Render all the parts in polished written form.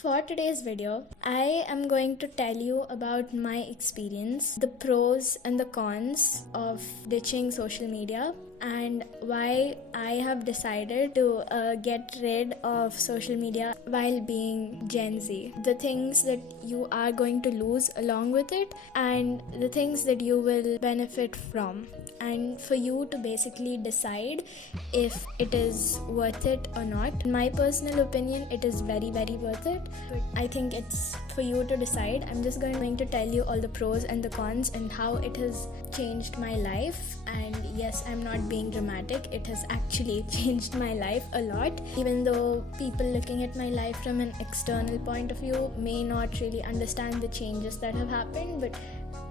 For today's video, I am going to tell you about my experience, the pros and the cons of ditching social media, and why I have decided to get rid of social media while being Gen Z. The things that you are going to lose along with it, and the things that you will benefit from, and for you to basically decide if it is worth it or not. In my personal opinion, it is very, very worth it, but I think it's for you to decide. I'm just going to tell you all the pros and the cons and how it has changed my life. And yes, I'm not being dramatic, it has actually changed my life a lot, even though people looking at my life from an external point of view may not really understand the changes that have happened, but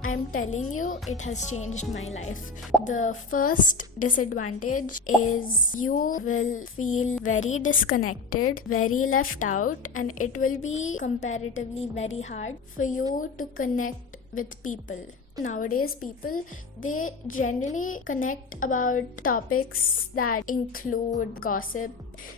I'm telling you, it has changed my life. The first disadvantage is you will feel very disconnected, very left out, and it will be comparatively very hard for you to connect with people. Nowadays, people, they generally connect about topics that include gossip.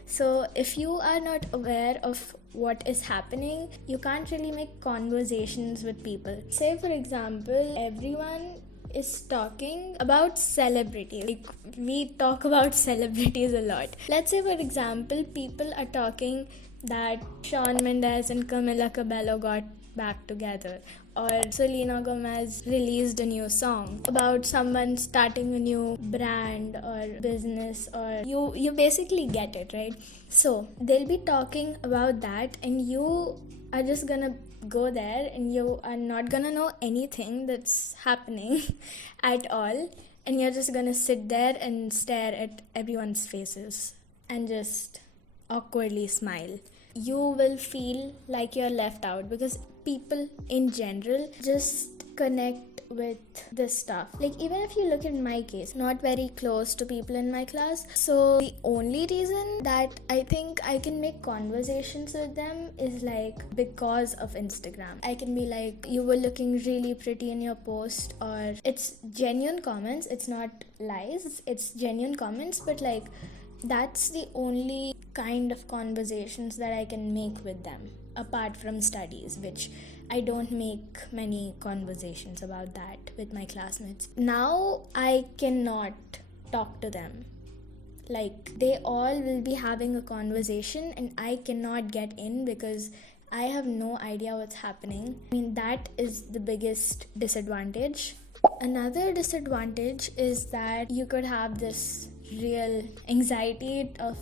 So if you are not aware of what is happening, you can't really make conversations with people. Say for example, everyone is talking about celebrities. Like, we talk about celebrities a lot. Let's say for example, people are talking that Shawn Mendes and Camila Cabello got back together, or Selena Gomez released a new song, about someone starting a new brand or business, or you basically get it, right? So they'll be talking about that, and you are just gonna go there and you are not gonna know anything that's happening at all, and you're just gonna sit there and stare at everyone's faces and just awkwardly smile. You will feel like you're left out because people in general just connect with this stuff. Like, even if you look at my case, not very close to people in my class, so the only reason that I think I can make conversations with them is like because of Instagram. I can be like, you were looking really pretty in your post, or it's genuine comments, it's not lies, it's genuine comments, but like that's the only kind of conversations that I can make with them, apart from studies, which I don't make many conversations about that with my classmates. Now I cannot talk to them. Like, they all will be having a conversation and I cannot get in because I have no idea what's happening. I mean, that is the biggest disadvantage. Another disadvantage is that you could have this real anxiety of,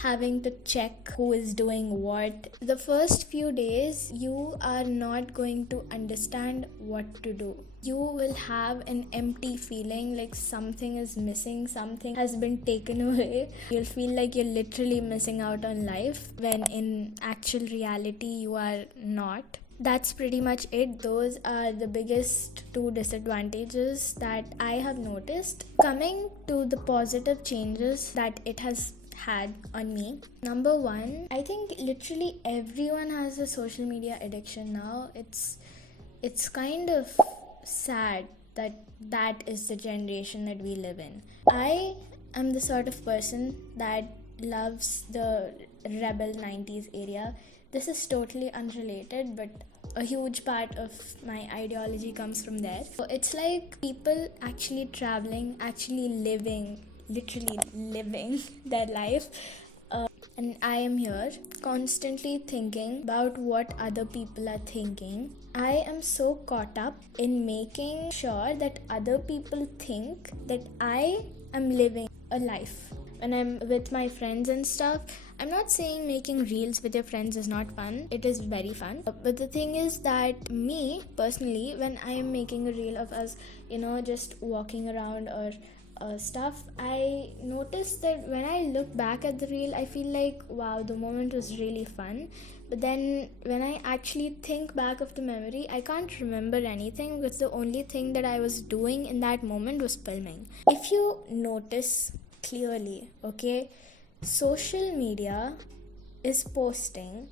having to check who is doing what. The first few days, you are not going to understand what to do. You will have an empty feeling, like something is missing, something has been taken away. You'll feel like you're literally missing out on life, when in actual reality, you are not. That's pretty much it. Those are the biggest two disadvantages that I have noticed. Coming to the positive changes that it has had on me. Number one, I think literally everyone has a social media addiction now. It's kind of sad that is the generation that we live in. I am the sort of person that loves the rebel 90s area. This is totally unrelated, but a huge part of my ideology comes from there. So it's like people actually traveling, actually living, literally living their life. And I am here constantly thinking about what other people are thinking. I am so caught up in making sure that other people think that I am living a life. When I'm with my friends and stuff, I'm not saying making reels with your friends is not fun. It is very fun. But the thing is that me, personally, when I am making a reel of us, just walking around or stuff, I noticed that when I look back at the reel, I feel like, wow, the moment was really fun. But then when I actually think back of the memory, I can't remember anything because the only thing that I was doing in that moment was filming. If you notice clearly, okay, social media is posting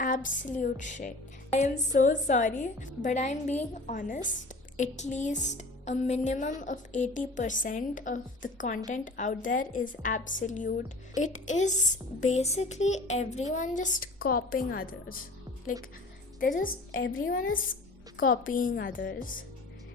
absolute shit. I am so sorry, but I'm being honest. At least a minimum of 80% of the content out there is absolute. It is basically everyone just copying others. Like, everyone is copying others,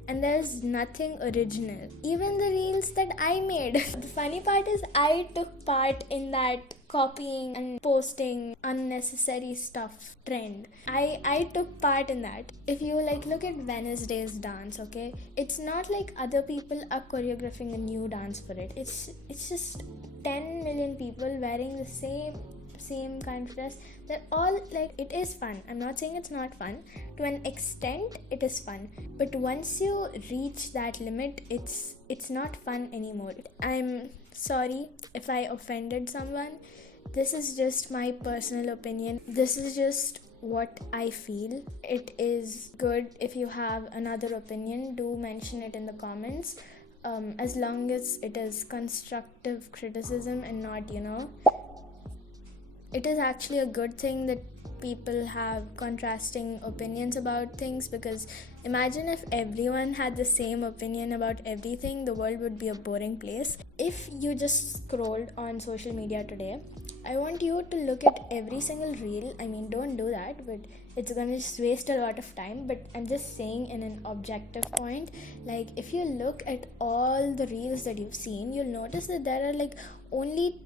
and there's nothing original. Even the reels that I made. The funny part is I took part in that copying and posting unnecessary stuff trend. I took part in that. If you look at Wednesday's dance, okay, it's not like other people are choreographing a new dance for it. It's just 10 million people wearing the same kind of dress. They're all it is fun. I'm not saying it's not fun. To an extent it is fun, but once you reach that limit, it's not fun anymore. I'm sorry if I offended someone. This is just my personal opinion. This is just what I feel. It is good if you have another opinion, do mention it in the comments, as long as it is constructive criticism and not, it is actually a good thing that people have contrasting opinions about things, because imagine if everyone had the same opinion about everything, the world would be a boring place. If you just scrolled on social media today, I want you to look at every single reel. I mean, don't do that, but it's gonna just waste a lot of time. But I'm just saying, in an objective point, if you look at all the reels that you've seen, you'll notice that there are only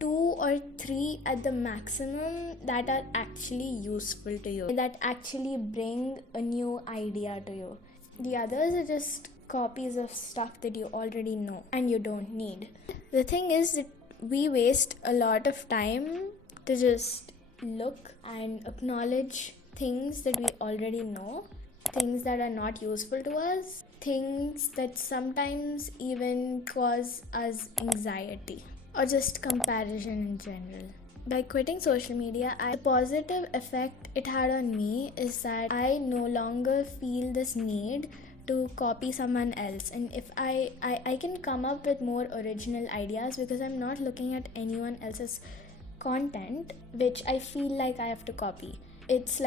2 or 3 at the maximum that are actually useful to you, that actually bring a new idea to you. The others are just copies of stuff that you already know and you don't need. The thing is that we waste a lot of time to just look and acknowledge things that we already know, things that are not useful to us, things that sometimes even cause us anxiety, or just comparison in general. By quitting social media, the positive effect it had on me is that I no longer feel this need to copy someone else, and if I can come up with more original ideas, because I'm not looking at anyone else's content which I feel like I have to copy. It's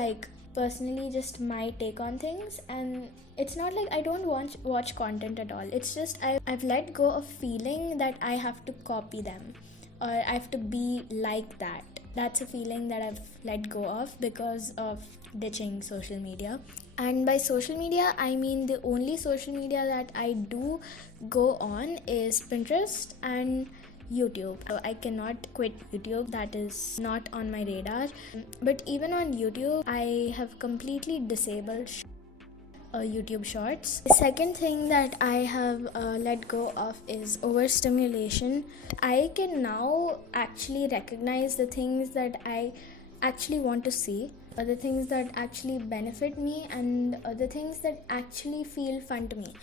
personally just my take on things, and it's not like I don't watch content at all. It's just I've let go of feeling that I have to copy them or I have to be like that. That's a feeling that I've let go of because of ditching social media. And by social media, I mean the only social media that I do go on is Pinterest and YouTube. I cannot quit YouTube. That is not on my radar. But even on YouTube, I have completely disabled YouTube Shorts. The second thing that I have let go of is overstimulation. I can now actually recognize the things that I actually want to see, other things that actually benefit me, and other things that actually feel fun to me.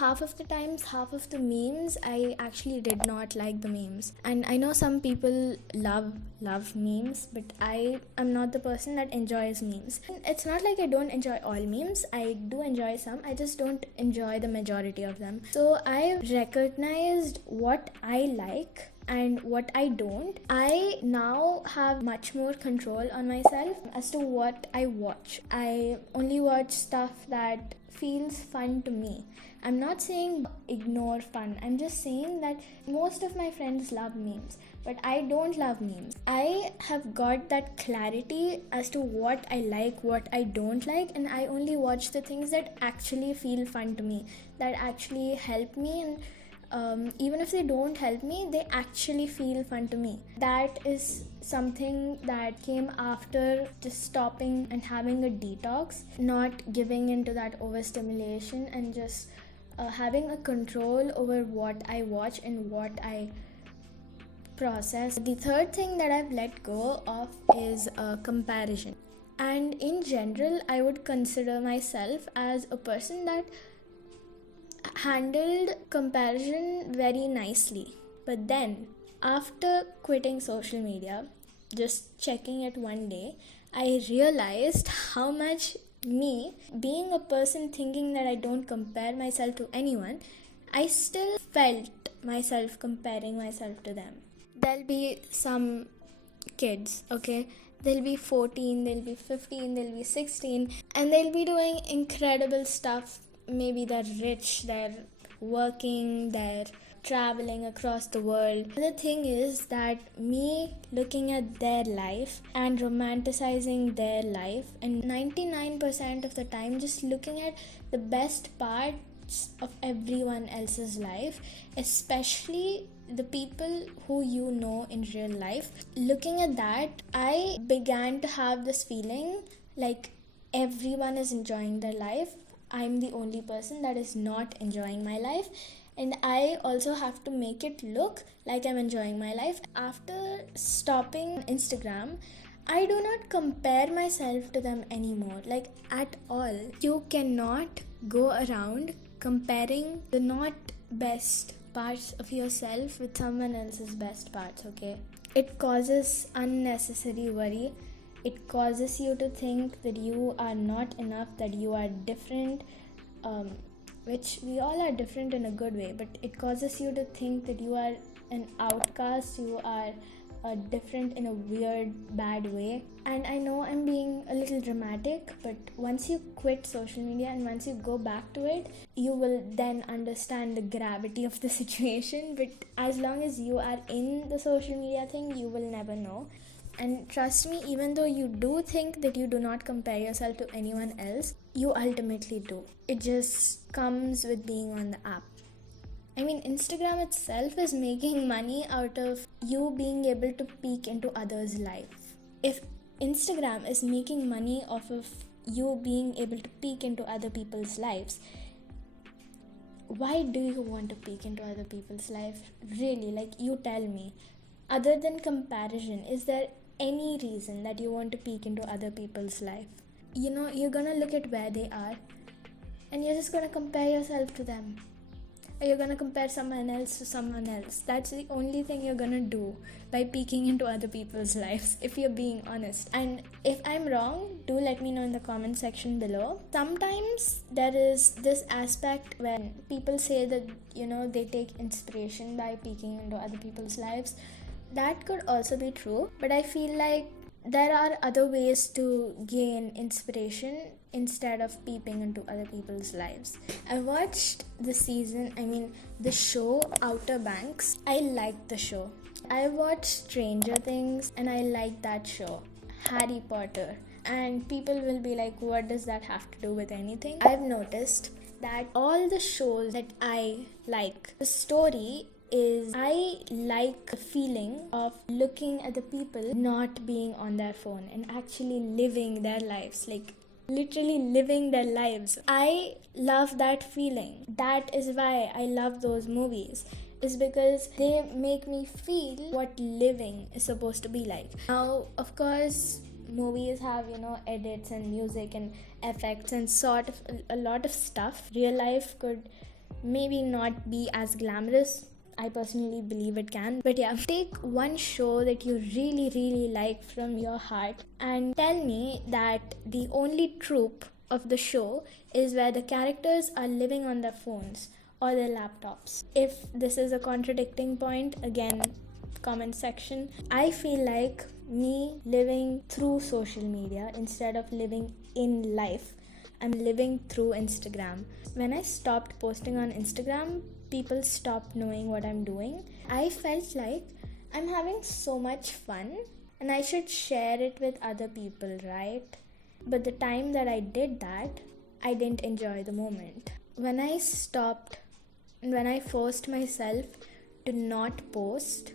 Half of the memes, I actually did not like the memes. And I know some people love memes, but I am not the person that enjoys memes. And it's not like I don't enjoy all memes. I do enjoy some. I just don't enjoy the majority of them. So I recognized what I like and what I don't. I now have much more control on myself as to what I watch. I only watch stuff that feels fun to me. I'm not saying ignore fun. I'm just saying that most of my friends love memes, but I don't love memes. I have got that clarity as to what I like, what I don't like, and I only watch the things that actually feel fun to me, that actually help me, and even if they don't help me, they actually feel fun to me. That is something that came after just stopping and having a detox, not giving into that overstimulation, and just having a control over what I watch and what I process. The third thing that I've let go of is comparison. And in general, I would consider myself as a person that handled comparison very nicely. But then, after quitting social media, just checking it one day, I realized how much me, being a person thinking that I don't compare myself to anyone, I still felt myself comparing myself to them. There'll be some kids, okay? They'll be 14, they'll be 15, they'll be 16, and they'll be doing incredible stuff maybe they're rich, they're working, they're traveling across the world. The thing is that me looking at their life and romanticizing their life, and 99% of the time just looking at the best parts of everyone else's life, especially the people who you know in real life. Looking at that, I began to have this feeling like everyone is enjoying their life. I'm the only person that is not enjoying my life, and I also have to make it look like I'm enjoying my life. After stopping Instagram, I do not compare myself to them anymore, like at all. You cannot go around comparing the not best parts of yourself with someone else's best parts, okay? It causes unnecessary worry. It causes you to think that you are not enough, that you are different, which we all are different in a good way, but it causes you to think that you are an outcast, you are different in a weird, bad way. And I know I'm being a little dramatic, but once you quit social media and once you go back to it, you will then understand the gravity of the situation. But as long as you are in the social media thing, you will never know. And trust me, even though you do think that you do not compare yourself to anyone else, you ultimately do. It just comes with being on the app. I mean, Instagram itself is making money out of you being able to peek into others' life. If Instagram is making money off of you being able to peek into other people's lives, why do you want to peek into other people's life? Really, like, you tell me. Other than comparison, is there any reason that you want to peek into other people's life? You know, you're gonna look at where they are and you're just gonna compare yourself to them. Or you're gonna compare someone else to someone else. That's the only thing you're gonna do by peeking into other people's lives, if you're being honest. And if I'm wrong, do let me know in the comment section below. Sometimes there is this aspect when people say that, you know, they take inspiration by peeking into other people's lives. That could also be true, but I feel like there are other ways to gain inspiration instead of peeping into other people's lives. I watched the show Outer Banks. I liked the show. I watched Stranger Things and I liked that show. Harry Potter. And people will be like, what does that have to do with anything? I've noticed that all the shows that I like, the story is, I like the feeling of looking at the people not being on their phone and actually living their lives, like literally living their lives. I love that feeling. That is why I love those movies, is because they make me feel what living is supposed to be like. Now, of course, movies have, you know, edits and music and effects and sort of a lot of stuff. Real life could maybe not be as glamorous. I personally believe it can. But yeah, take one show that you really, really like from your heart and tell me that the only trope of the show is where the characters are living on their phones or their laptops. If this is a contradicting point, again, comment section. I feel like me living through social media instead of living in life, I'm living through Instagram. When I stopped posting on Instagram, people stopped knowing what I'm doing. I felt like I'm having so much fun and I should share it with other people, right? But the time that I did that, I didn't enjoy the moment. When I stopped and when I forced myself to not post,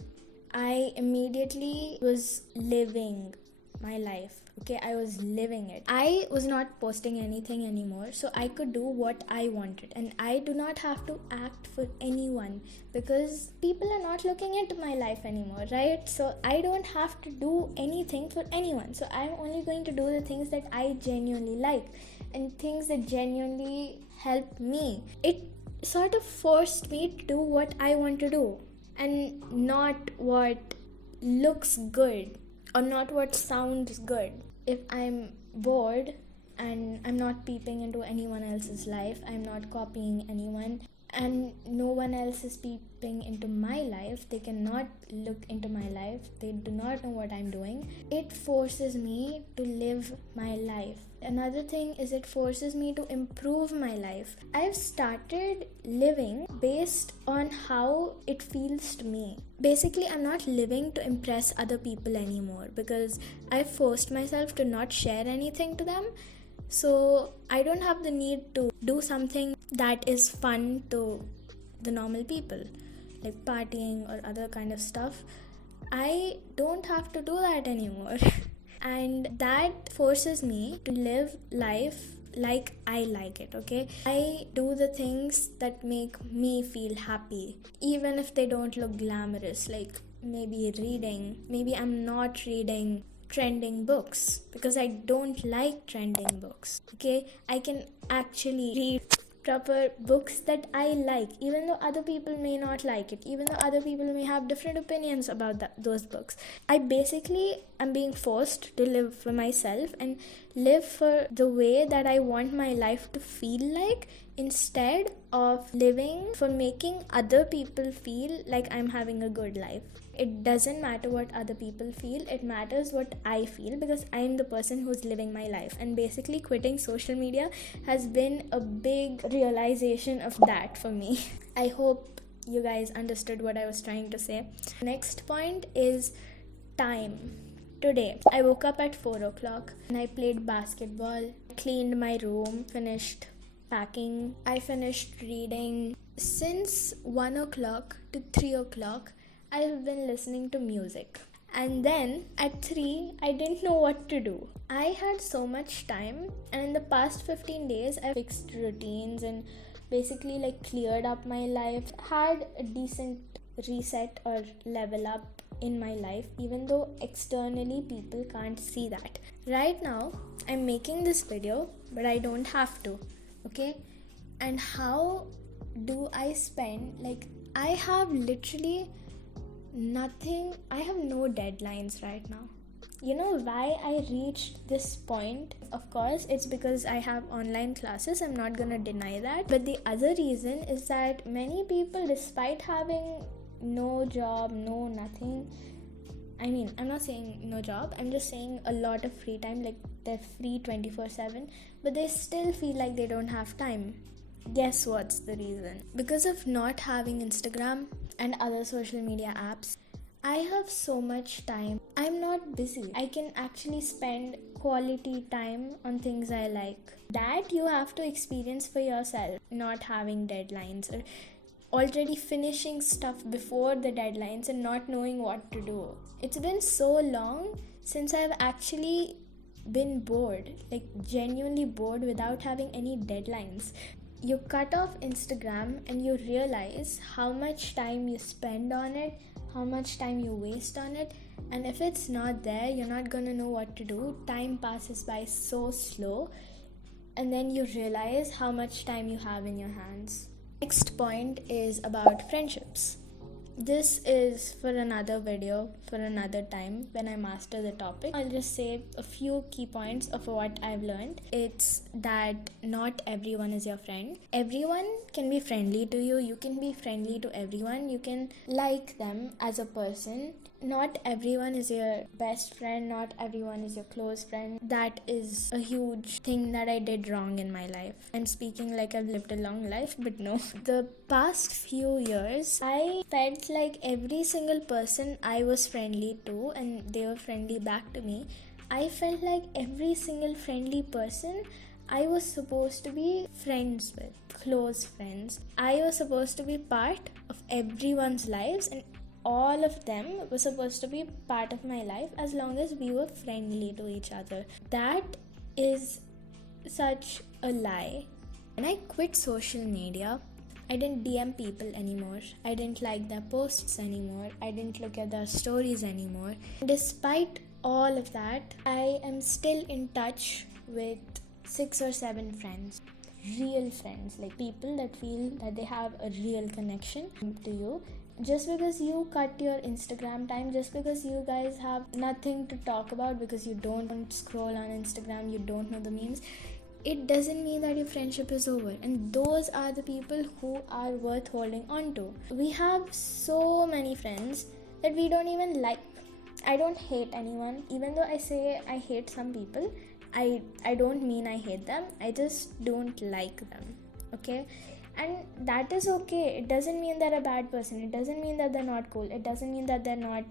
I immediately was living my life. Okay, I was living it. I was not posting anything anymore, so I could do what I wanted, and I do not have to act for anyone because people are not looking into my life anymore, right? So I don't have to do anything for anyone. So I'm only going to do the things that I genuinely like and things that genuinely help me. It sort of forced me to do what I want to do and not what looks good or not what sounds good. If I'm bored and I'm not peeping into anyone else's life, I'm not copying anyone, and no one else is peeping into my life. They cannot look into my life. They do not know what I'm doing. It forces me to live my life. Another thing is it forces me to improve my life. I've started living based on how it feels to me. Basically, I'm not living to impress other people anymore because I've forced myself to not share anything to them. So I don't have the need to do something that is fun to the normal people, like partying or other kind of stuff. I don't have to do that anymore. And that forces me to live life like I like it, okay? I do the things that make me feel happy, even if they don't look glamorous, like maybe reading. Maybe I'm not reading trending books because I don't like trending books, okay? I can actually read proper books that I like, even though other people may not like it, even though other people may have different opinions about those books. I basically am being forced to live for myself and live for the way that I want my life to feel like, instead of living for making other people feel like I'm having a good life. It doesn't matter what other people feel, it matters what I feel, because I'm the person who's living my life. And basically quitting social media has been a big realization of that for me. I hope you guys understood what I was trying to say. Next point is time. Today, I woke up at 4 o'clock and I played basketball, cleaned my room, finished packing, I finished reading. Since 1 o'clock to 3 o'clock, I have been listening to music. And then at 3, I didn't know what to do. I had so much time, and in the past 15 days, I fixed routines and basically cleared up my life, had a decent reset or level up in my life, even though externally people can't see that. Right now, I'm making this video, but I don't have to, okay? And how do I spend, I have literally nothing. I have no deadlines right now. You know why I reached this point? Of course, it's because I have online classes. I'm not gonna deny that. But the other reason is that many people, despite having no job, no nothing, I mean, I'm not saying no job, I'm just saying a lot of free time, they're free 24/7, but they still feel like they don't have time. Guess what's the reason? Because of not having Instagram and other social media apps, I have so much time. I'm not busy. I can actually spend quality time on things I like. That you have to experience for yourself, not having deadlines or already finishing stuff before the deadlines and not knowing what to do. It's been so long since I've actually been bored, genuinely bored without having any deadlines. You cut off Instagram and you realize how much time you spend on it, how much time you waste on it, and if it's not there, you're not gonna know what to do. Time passes by so slow, and then you realize how much time you have in your hands. Next point is about friendships. This is for another video, for another time when I master the topic. I'll just say a few key points of what I've learned. It's that not everyone is your friend. Everyone can be friendly to you. You can be friendly to everyone. You can like them as a person. Not everyone is your best friend. Not everyone is your close friend. That is a huge thing that I did wrong in my life. I'm speaking like I've lived a long life, but no. The past few years, I felt like every single person I was friendly to and they were friendly back to me, I felt like every single friendly person I was supposed to be friends with, close friends. I was supposed to be part of everyone's lives, and all of them were supposed to be part of my life as long as we were friendly to each other. That is such a lie. When I quit social media, I didn't DM people anymore. I didn't like their posts anymore. I didn't look at their stories anymore. Despite all of that, I am still in touch with 6 or 7 friends. Real friends, people that feel that they have a real connection to you. Just because you cut your Instagram time, just because you guys have nothing to talk about because you don't scroll on Instagram, you don't know the memes, it doesn't mean that your friendship is over. And those are the people who are worth holding on to. We have so many friends that we don't even like. I don't hate anyone. Even though I say I hate some people, I don't mean I hate them. I just don't like them. Okay? And that is okay. It doesn't mean they're a bad person. It doesn't mean that they're not cool. It doesn't mean that they're not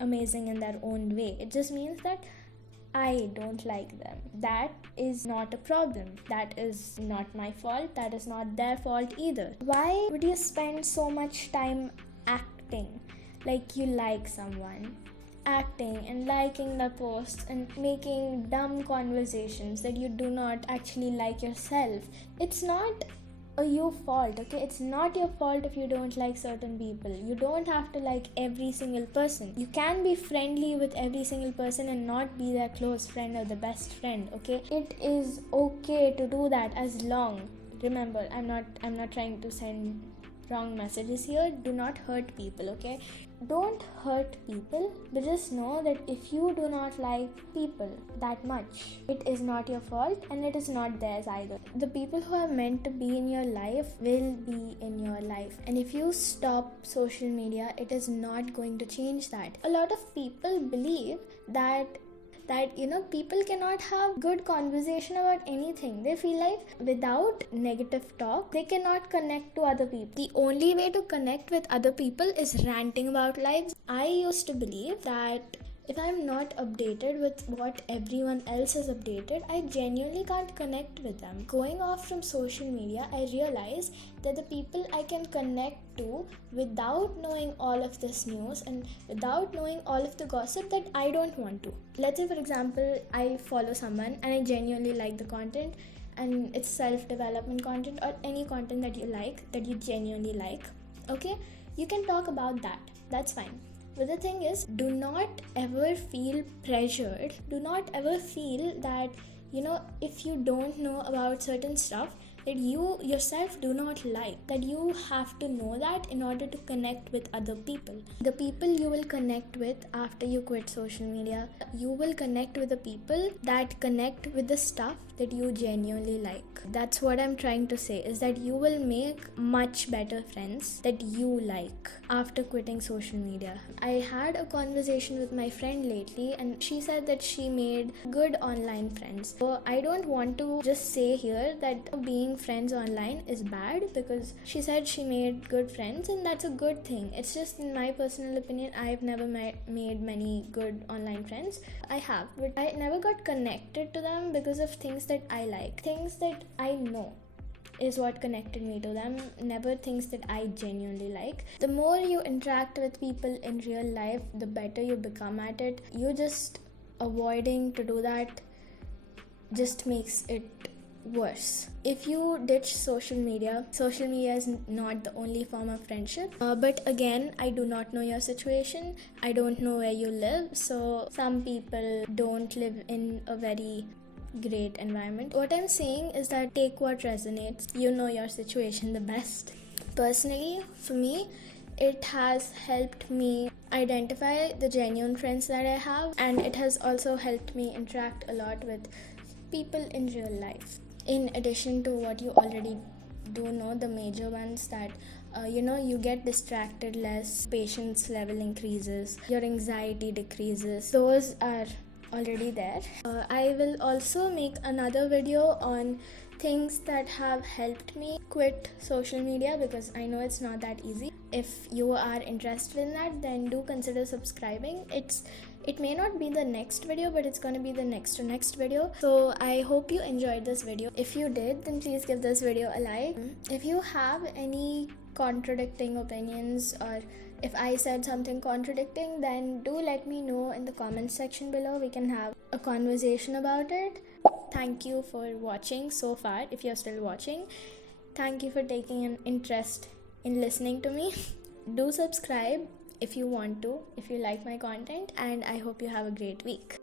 amazing in their own way. It just means that I don't like them. That is not a problem. That is not my fault. That is not their fault either. Why would you spend so much time acting like you like someone? Acting and liking the posts and making dumb conversations that you do not actually like yourself. It's not your fault, okay? It's not your fault if you don't like certain people. You don't have to like every single person. You can be friendly with every single person and not be their close friend or the best friend, okay? It is okay to do that, as long, remember, I'm not trying to send wrong messages here. Do not hurt people, okay? Don't hurt people, but just know that if you do not like people that much, it is not your fault and it is not theirs either. The people who are meant to be in your life will be in your life, and if you stop social media, it is not going to change that. A lot of people believe that people cannot have good conversation about anything. They feel like without negative talk, they cannot connect to other people. The only way to connect with other people is ranting about lives. I used to believe that if I'm not updated with what everyone else is updated, I genuinely can't connect with them. Going off from social media, I realized that the people I can connect to without knowing all of this news and without knowing all of the gossip that I don't want to. Let's say, for example, I follow someone and I genuinely like the content, and it's self-development content or any content that you like, that you genuinely like. Okay? You can talk about that. That's fine. But the thing is, do not ever feel pressured. Do not ever feel that, if you don't know about certain stuff that you yourself do not like, that you have to know that in order to connect with other people. The people you will connect with after you quit social media, you will connect with the people that connect with the stuff that you genuinely like. That's what I'm trying to say, is that you will make much better friends that you like after quitting social media. I had a conversation with my friend lately, and she said that she made good online friends. So I don't want to just say here that being friends online is bad, because she said she made good friends and that's a good thing. It's just, in my personal opinion, I've never made many good online friends. I have, but I never got connected to them because of things that I like. Things that I know is what connected me to them, never things that I genuinely like. The more you interact with people in real life, the better you become at it. You just avoiding to do that just makes it worse. If you ditch social media is not the only form of friendship. But again, I do not know your situation. I don't know where you live. So some people don't live in a very great environment. What I'm saying is that take what resonates. You know your situation the best. Personally, for me, it has helped me identify the genuine friends that I have, and it has also helped me interact a lot with people in real life. In addition to what you already do know, the major ones, that you get distracted less, patience level increases, your anxiety decreases. Those are already there. I will also make another video on things that have helped me quit social media, because I know it's not that easy. If you are interested in that, then do consider subscribing. It may not be the next video, but it's going to be the next to next video. So I hope you enjoyed this video. If you did, then please give this video a like. If you have any contradicting opinions, or if I said something contradicting, then do let me know in the comments section below. We can have a conversation about it. Thank you for watching so far. If you're still watching, thank you for taking an interest in listening to me. Do subscribe if you want to, if you like my content, and I hope you have a great week.